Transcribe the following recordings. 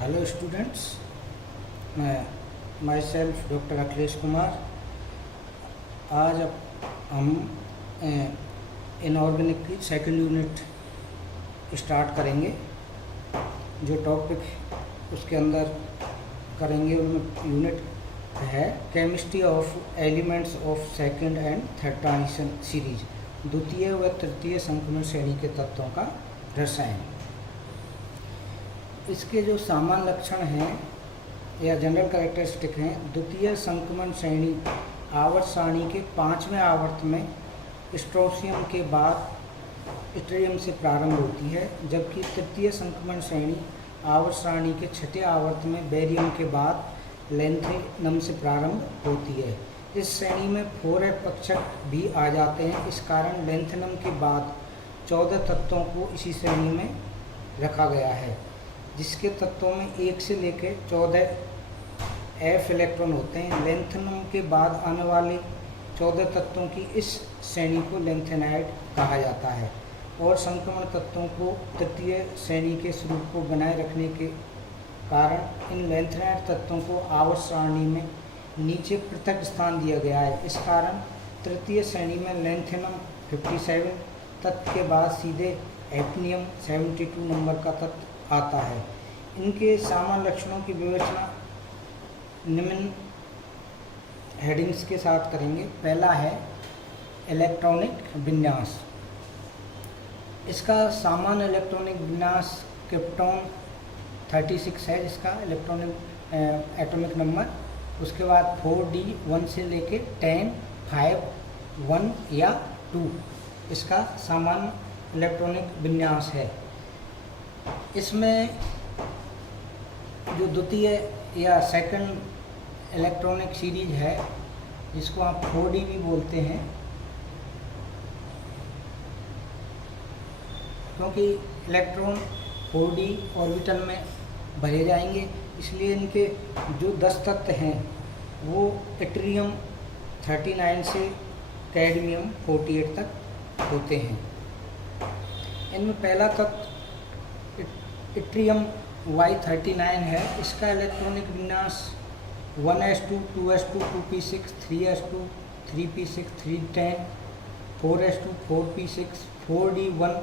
Hello students, मैं my self doctor Akhilesh Kumar. आज अब हम इनऑर्गेनिक की सेकंड यूनिट स्टार्ट करेंगे। जो टॉपिक उसके अंदर करेंगे उनमें यूनिट है chemistry of elements of second and third transition series, द्वितीय व तृतीय संक्रमण श्रेणी के तत्वों का रसायन। इसके जो सामान्य लक्षण हैं या जनरल कैरेक्टरिस्टिक हैं, द्वितीय संक्रमण श्रेणी आवर्त सारणी के 5वें आवर्त में स्ट्रोसियम के बाद इट्रियम से प्रारंभ होती है, जबकि तृतीय संक्रमण श्रेणी आवर्त सारणी के 6ठे आवर्त में बेरियम के बाद लैंथेनम से प्रारंभ होती है। इस श्रेणी में 4f कक्षक भी आ जाते हैं। इस कारण लैंथेनम के बाद 14 तत्वों को इसी श्रेणी में रखा गया है, जिसके तत्वों में 1 से लेकर 14 f इलेक्ट्रॉन होते हैं। लैंथेनम के बाद आने वाले 14 तत्वों की इस श्रेणी को लैंथेनाइड कहा जाता है और संक्रमण तत्वों को तृतीय श्रेणी के स्वरूप को बनाए रखने के कारण इन लैंथेनाइड तत्वों को आवर्त सारणी में नीचे पृथक स्थान दिया गया है। इस कारण तृतीय श्रेणी में लैंथेनम 57 तत्व के बाद सीधे एफनियम 72 नंबर का तत्व आता है। इनके सामान्य लक्षणों की विवेचना निम्न हेडिंग्स के साथ करेंगे। पहला है इलेक्ट्रॉनिक विन्यास। इसका सामान्य इलेक्ट्रॉनिक विन्यास क्रिप्टॉन 36 है, जिसका इलेक्ट्रॉनिक एटॉमिक नंबर। उसके बाद 4d 1 से लेके 10 5 1 या 2 इसका सामान्य इलेक्ट्रॉनिक विन्यास है। इसमें जो द्वितीय या सेकंड इलेक्ट्रॉनिक सीरीज है, जिसको आप 4d भी बोलते हैं, क्योंकि इलेक्ट्रॉन 4d ऑर्बिटल में भरे जाएंगे, इसलिए इनके जो 10 तत्व हैं वो इट्रियम 39 से कैडमियम 48 तक होते हैं। इनमें पहला तत्व इट्रियम Y39 है। इसका इलेक्ट्रॉनिक विन्यास 1s2 2s2 2p6 3s2 3p6 310 4s2 4p6 4d1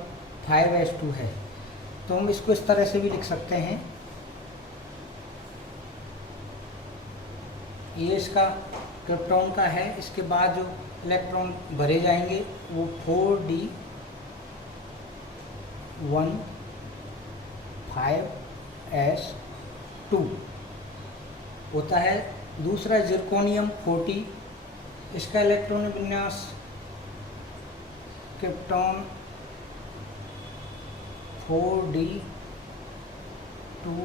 5s2 है। तो हम इसको इस तरह से भी लिख सकते हैं। ये इसका क्रिप्टॉन का है। इसके बाद जो इलेक्ट्रॉन भरे जाएंगे वो 4d1 5s2 होता है। दूसरा जिरकोनियम 40, इसका इलेक्ट्रॉनिक विन्यास क्रिप्टॉन 4d2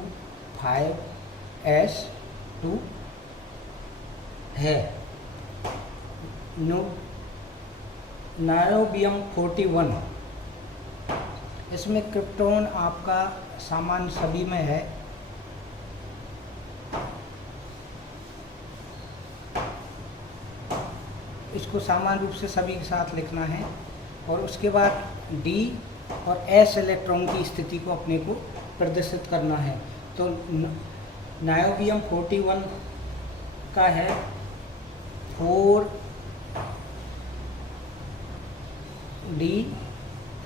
5s2 है। नायोबियम 41, इसमें क्रिप्टॉन आपका सामान्य सभी में है। इसको सामान्य रूप से सभी के साथ लिखना है और उसके बाद D और S इलेक्ट्रॉन की स्थिति को अपने को प्रदर्शित करना है। तो नायोबियम 41 का है 4d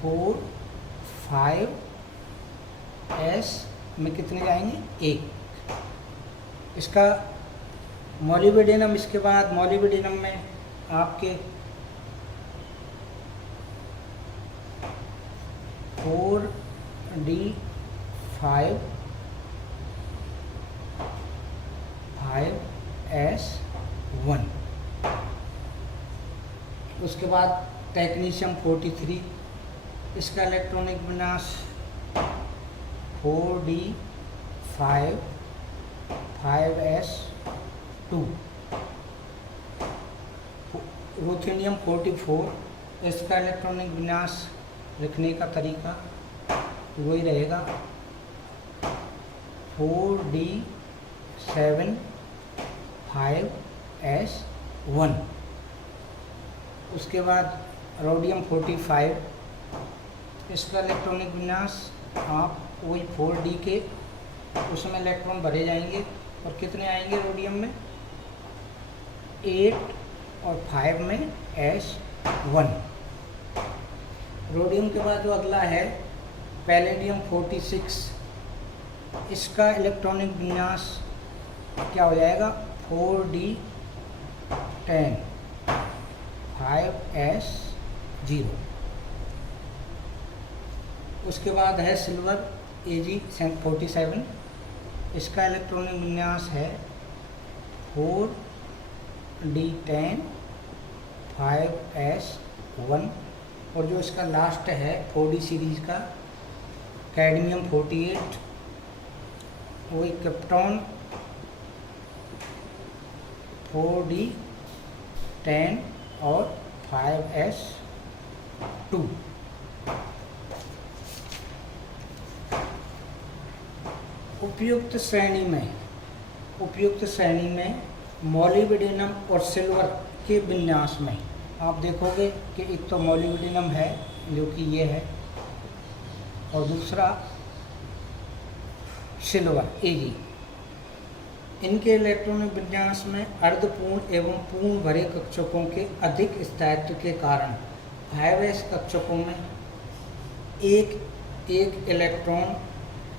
4 5s में कितने जाएंगे? 1। इसका मॉलिब्डेनम, इसके बाद मॉलिब्डेनम में आपके 4d 5 5s1। उसके बाद टेक्नीशियम 43, इसका इलेक्ट्रॉनिक विन्यास 4d 5 5s2। रुथेनियम 44, इसका इलेक्ट्रॉनिक विन्यास लिखने का तरीका वही रहेगा 4d 7 5s1। उसके बाद रोडियम 45, इसका इलेक्ट्रॉनिक विन्यास आप वही 4d के उसमें इलेक्ट्रॉन भरे जाएंगे और कितने आएंगे रोडियम में 8 और 5 में S1। रोडियम के बाद जो अगला है पैलेडियम 46, इसका इलेक्ट्रॉनिक विन्यास क्या हो जाएगा 4d10 5s0। उसके बाद है सिल्वर Ag47, इसका इलेक्ट्रॉनिक विन्यास है 4d10 5s1। और जो इसका लास्ट है 4d सीरीज का कैडमियम 48, वही क्रिप्टॉन 4d10 और 5s2। उपयुक्त श्रेणी में मोलिब्डेनम और सिल्वर के विन्यास में आप देखोगे कि एक तो मोलिब्डेनम है जो कि ये है और दूसरा सिल्वर Ag। इनके इलेक्ट्रॉनिक विन्यास में अर्धपूर्ण एवं पूर्ण भरे कक्षकों के अधिक स्थायित्व के कारण 5s कक्षकों में एक इलेक्ट्रॉन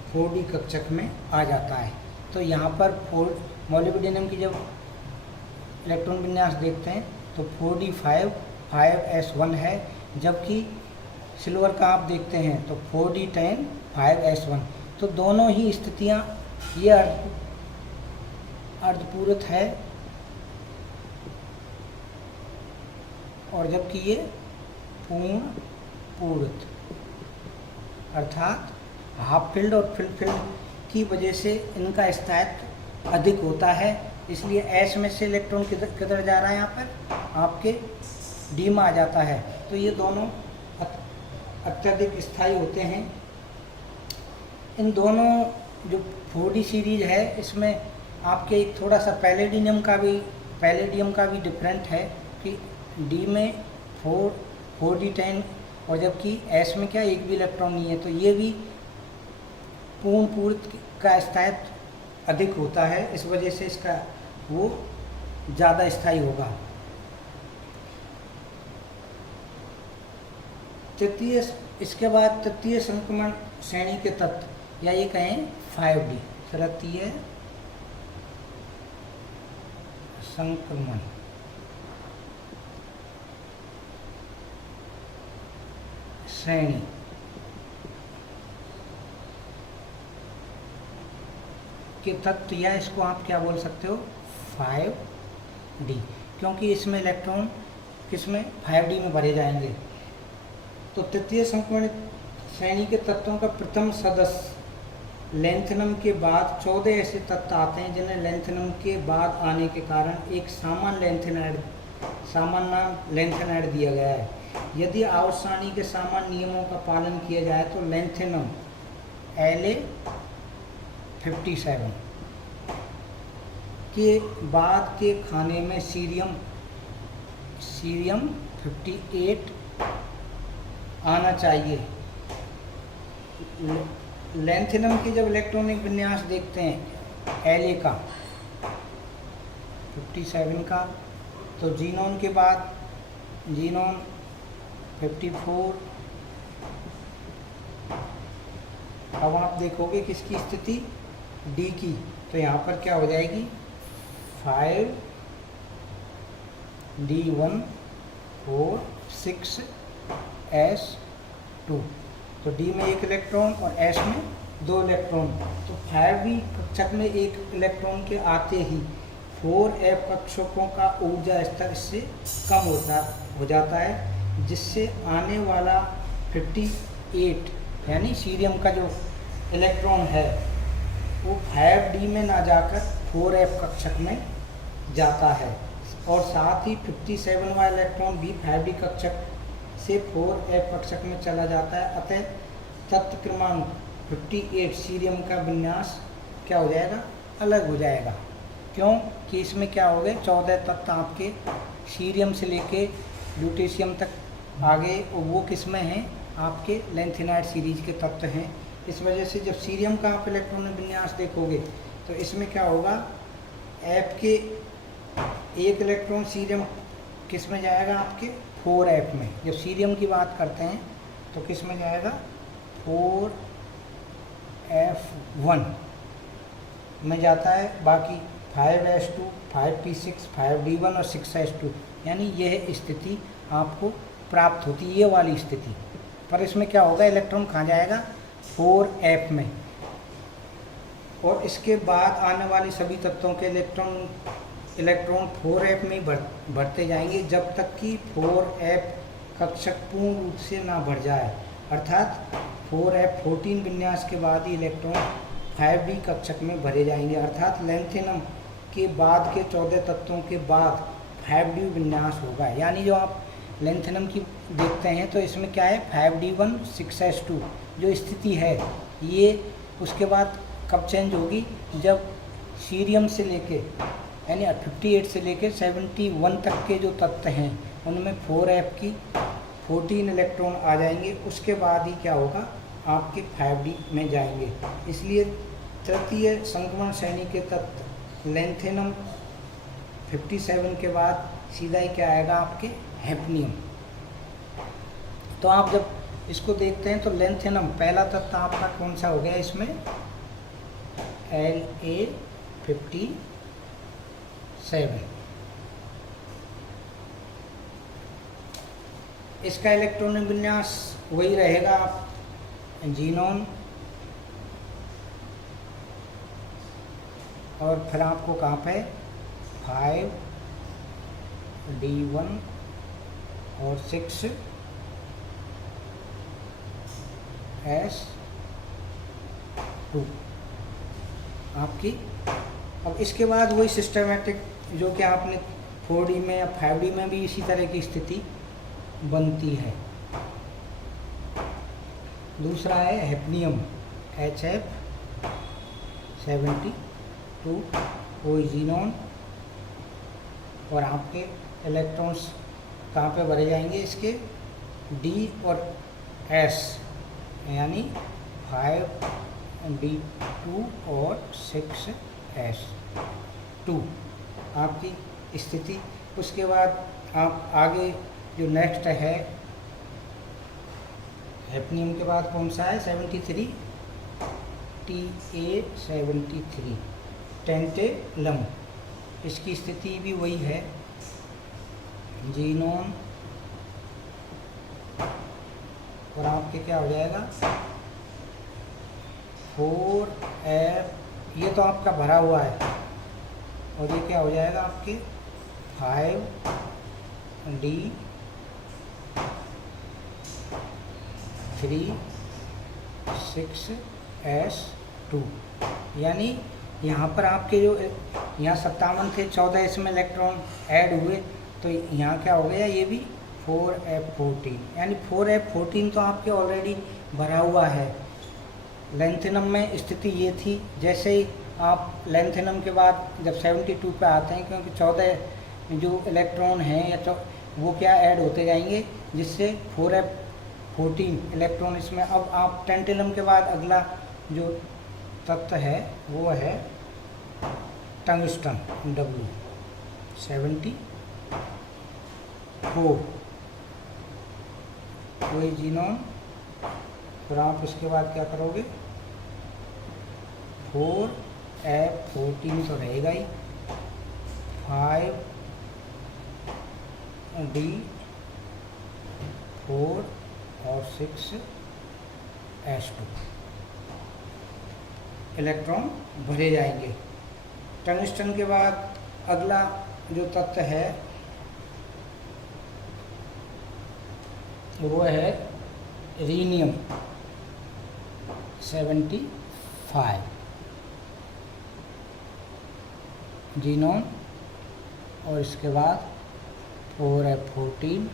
4d कक्षक में आ जाता है। तो यहाँ पर मोलिब्डेनम की जब इलेक्ट्रॉन विन्यास देखते हैं तो 4d5 5s1 है, जबकि सिल्वर का आप देखते हैं तो 4d10 5s1। तो दोनों ही स्थितियाँ ये अर्धपूरित है और जबकि ये पूर्ण पूरित अर्थात हाफ फिल्ड और फिल्ड की वजह से इनका स्थायित्व अधिक होता है। इसलिए S में से इलेक्ट्रॉन किधर जा रहा है, यहाँ पर आपके D में आ जाता है। तो ये दोनों अत्यधिक स्थायी होते हैं। इन दोनों जो 4d सीरीज है इसमें आपके एक थोड़ा सा पैलेडियम का भी डिफरेंट है कि D में 4d10 और जबकि S में क्या एक भी इलेक्ट्रॉन नहीं है। तो ये भी पूर्ण पूरित का स्थायित्व अधिक होता है, इस वजह से इसका वो ज़्यादा स्थायी होगा। इसके बाद तृतीय संक्रमण श्रेणी के तत्व या ये कहें 5d तृतीय संक्रमण श्रेणी के तत्व या इसको आप क्या बोल सकते हो 5d, क्योंकि इसमें इलेक्ट्रॉन किसमें 5d में भरे जाएंगे। तो तृतीय संक्रमण श्रेणी के तत्वों का प्रथम सदस्य लेंथेनम के बाद 14 ऐसे तत्व आते हैं जिन्हें लेंथेनम के बाद आने के कारण एक सामान्य लेंथेनाइड दिया गया है। यदि आवर्त सारणी के सामान्य नियमों का पालन किया जाए तो लेंथेनम La57 के बाद के खाने में सीरियम 58 आना चाहिए। लेंथेनम की जब इलेक्ट्रॉनिक विन्यास देखते हैं La का 57 का, तो जीनोन के बाद जीनोन 54। अब आप देखोगे किसकी स्थिति D की, तो यहाँ पर क्या हो जाएगी 5d1 4 6s2। तो D में एक इलेक्ट्रॉन और S में 2 इलेक्ट्रॉन। तो 5d कक्षक में एक इलेक्ट्रॉन के आते ही 4f कक्षकों का ऊर्जा स्तर इससे कम हो जाता है, जिससे आने वाला 58 यानी सीरियम का जो इलेक्ट्रॉन है वो 5d में ना जाकर 4f कक्षक में जाता है। और साथ ही 57 वाला इलेक्ट्रॉन भी 5d कक्षक से 4f कक्षक में चला जाता है। अतः तत्व क्रमांक 58 सीरियम का विन्यास क्या हो जाएगा, अलग हो जाएगा। क्यों कि इसमें क्या हो गए 14 तत्व आपके सीरियम से लेके ल्यूटेशियम तक आ गए, और वो किस में हैं आपके लेंथेनाइड सीरीज के तत्व हैं। इस वजह से जब सीरियम का आप इलेक्ट्रॉन विन्यास देखोगे तो इसमें क्या होगा, F के एक इलेक्ट्रॉन सीरियम किस में जाएगा, आपके 4F में। जब सीरियम की बात करते हैं तो किस में जाएगा, 4F1 में जाता है। बाकी 5s2, 5p6, 5d1 और 6s2, यानी यह स्थिति आपको प्राप्त होती है, ये वाली स्थिति। पर इसमें क्या होगा, इलेक्ट्रॉन कहाँ जाएगा, 4F में। और इसके बाद आने वाली सभी तत्वों के इलेक्ट्रॉन 4F में बढ़ते जाएंगे जब तक कि 4F कक्षक पूर्ण रूप से ना बढ़ जाए। अर्थात 4F14 विन्यास के बाद ही इलेक्ट्रॉन 5d कक्षक में भरे जाएंगे। अर्थात लेंथेनम के बाद के 14 तत्वों के बाद 5d विन्यास होगा। यानी जो आप लेंथेनम की देखते हैं तो इसमें क्या है, 5d1 6s2 जो स्थिति है ये उसके बाद कब चेंज होगी, जब सीरियम से लेके यानी 58 से लेके 71 तक के जो तत्व हैं उनमें 4F की 14 इलेक्ट्रॉन आ जाएंगे। उसके बाद ही क्या होगा, आपके 5d में जाएंगे। इसलिए तृतीय संक्रमण श्रेणी के तत्व लेंथेनम 57 के बाद सीधा ही क्या आएगा, आपके हैफनियम। तो आप जब इसको देखते हैं तो लेंथेनम पहला तत्व आपका कौन सा हो गया, इसमें La57। इसका इलेक्ट्रॉन विन्यास वही रहेगा, जीनोन और फिर आपको कहाँ पे 5d1 और 6s2 आपकी। अब इसके बाद वही सिस्टमेटिक जो कि आपने 4d में या 5d में भी इसी तरह की स्थिति बनती है। दूसरा है हैफनियम HF72 वही जीनोन, और आपके इलेक्ट्रॉन्स कहाँ पे भरे जाएंगे, इसके D और S, यानी 5d2 और 6s2 आपकी स्थिति। उसके बाद आप आगे जो नेक्स्ट है हैफनियम के बाद कौन सा है, 73 Ta73 टेंटेलम। इसकी स्थिति भी वही है, जीनोन और आपके क्या हो जाएगा 4F, ये तो आपका भरा हुआ है, और ये क्या हो जाएगा आपके 5d3 6s2। यानी यहाँ पर आपके जो यहाँ 57 थे, 14 इसमें इलेक्ट्रॉन ऐड हुए, तो यहाँ क्या हो गया, ये भी 4F14, यानी 4F14 तो आपके ऑलरेडी भरा हुआ है। लेंथेनम में स्थिति ये थी, जैसे ही आप लेंथेनम के बाद जब 72 पे आते हैं, क्योंकि 14 जो इलेक्ट्रॉन हैं या वो क्या ऐड होते जाएंगे, जिससे 4F14 इलेक्ट्रॉन इसमें। अब आप टेंटेलम के बाद अगला जो तत्व है वो है टंगस्टन W74, वही जीनोन। फिर आप इसके बाद क्या करोगे, 4F14 तो रहेगा ही, 5d4 और 6s2 इलेक्ट्रॉन भरे जाएंगे। टंगस्टन के बाद अगला जो तत्व है वो है रीनियम 75 जीनोन, और इसके बाद 4F14,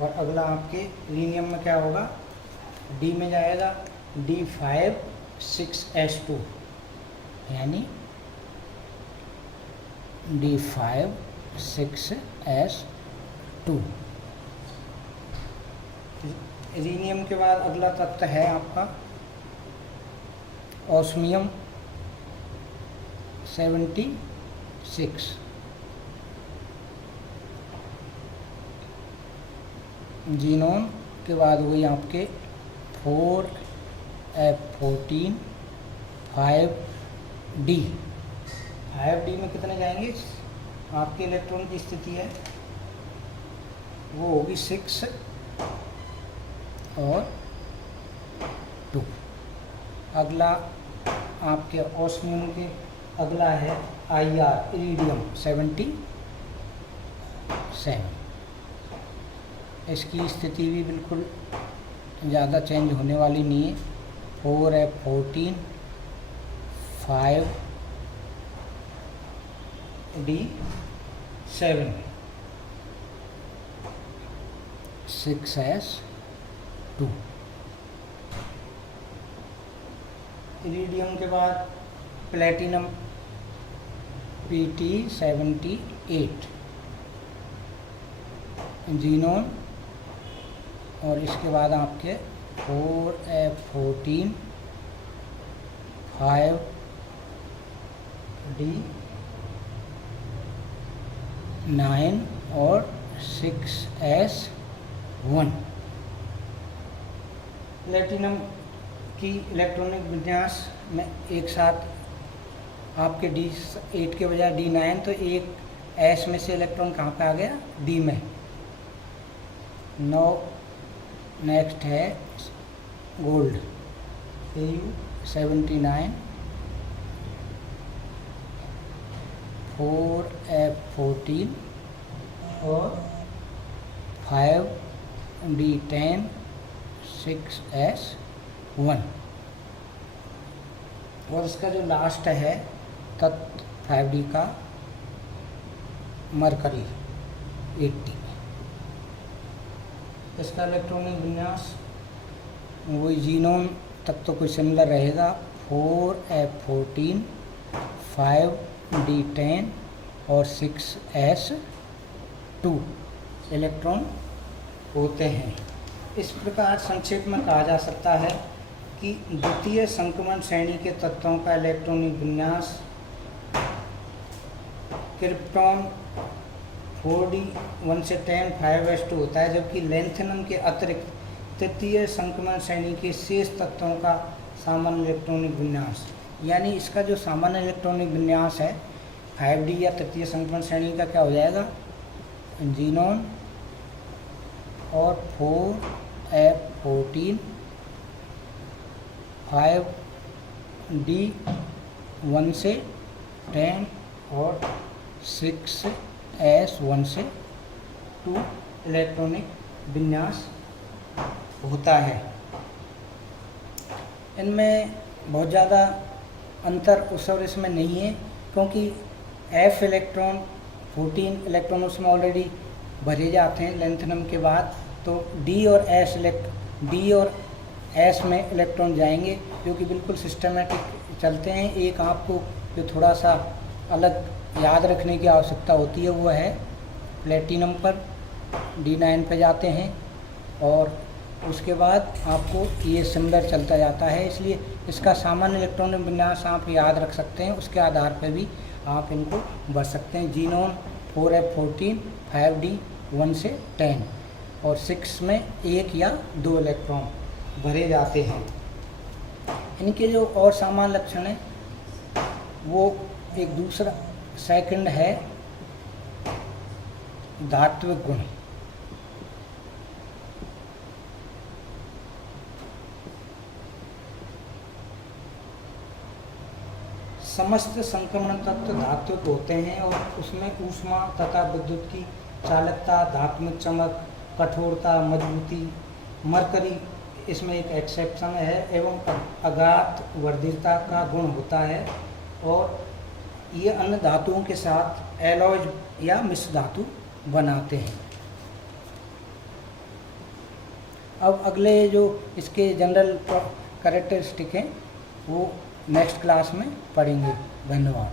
और अगला आपके रीनियम में क्या होगा, D में जाएगा D5 6s2, यानी D5 6s2। रीनियम के बाद अगला तत्व है आपका ऑस्मियम 76, जीनोन के बाद वही आपके 4F14 5D। 5D में कितने जाएंगे? आपके इलेक्ट्रॉन की स्थिति है वो होगी 6 और 2। अगला आपके ऑस्मियम के अगला है IR, इरिडियम 77। इसकी स्थिति भी बिल्कुल ज़्यादा चेंज होने वाली नहीं है। 4F14 5D7 6S2। इरिडियम के बाद प्लेटिनम PT78, जीनोन, और इसके बाद आपके 4F14 5D9 और 6S1। प्लेटिनम की इलेक्ट्रॉनिक विन्यास में एक साथ आपके D8 के बजाय D9, तो एक S में से इलेक्ट्रॉन कहाँ पे आ गया? D में। नेक्स्ट है गोल्ड, Au79 4F14 और 5D10 6S1। और इसका जो लास्ट है तत्व 5D का मरकरी 80। इसका इलेक्ट्रॉनिक विन्यास वही जीनोन तक तो कुछ सिमिलर रहेगा। 4F14 5D10 और 6S2 इलेक्ट्रॉन होते हैं। इस प्रकार संक्षेप में कहा जा सकता है कि द्वितीय संक्रमण श्रेणी के तत्वों का इलेक्ट्रॉनिक विन्यास क्रिप्टॉन 4D 1 से 10 5S2 होता है, जबकि लेंथेनम के अतिरिक्त तृतीय संक्रमण श्रेणी के शेष तत्वों का सामान्य इलेक्ट्रॉनिक विन्यास, यानी इसका जो सामान्य इलेक्ट्रॉनिक विन्यास है 5D या तृतीय संक्रमण श्रेणी का क्या हो जाएगा? जीनोन और 4F14 5D 1 से 10 और 6S1 से 2 इलेक्ट्रॉनिक विन्यास होता है। इनमें बहुत ज़्यादा अंतर उस और इसमें नहीं है, क्योंकि F इलेक्ट्रॉन 14 इलेक्ट्रॉन उसमें ऑलरेडी भरे जाते हैं लेंथेनम के बाद, तो D और S में इलेक्ट्रॉन जाएंगे, जो कि बिल्कुल सिस्टमेटिक चलते हैं। एक आपको जो थोड़ा सा अलग याद रखने की आवश्यकता होती है वो है प्लेटिनम पर D9 पे जाते हैं, और उसके बाद आपको ये सिमिलर चलता जाता है। इसलिए इसका सामान्य इलेक्ट्रॉनिक विन्यास आप याद रख सकते हैं, उसके आधार पर भी आप इनको भर सकते हैं। जीनोन 4F14 5D 1 से 10 और 6 में 1 या 2 इलेक्ट्रॉन भरे जाते हैं। इनके जो और सामान्य लक्षण है वो एक दूसरा सेकंड है धात्विक गुण। समस्त संक्रमण तत्व धात्विक होते हैं और उसमें ऊष्मा तथा विद्युत की चालकता, धात्मिक चमक, कठोरता, मजबूती, मरकरी इसमें एक एक्सेप्शन है, एवं अगाध वर्धितता का गुण होता है, और ये अन्य धातुओं के साथ एलॉयज या मिश्र धातु बनाते हैं। अब अगले जो इसके जनरल कैरेक्टरिस्टिक हैं वो नेक्स्ट क्लास में पढ़ेंगे। धन्यवाद।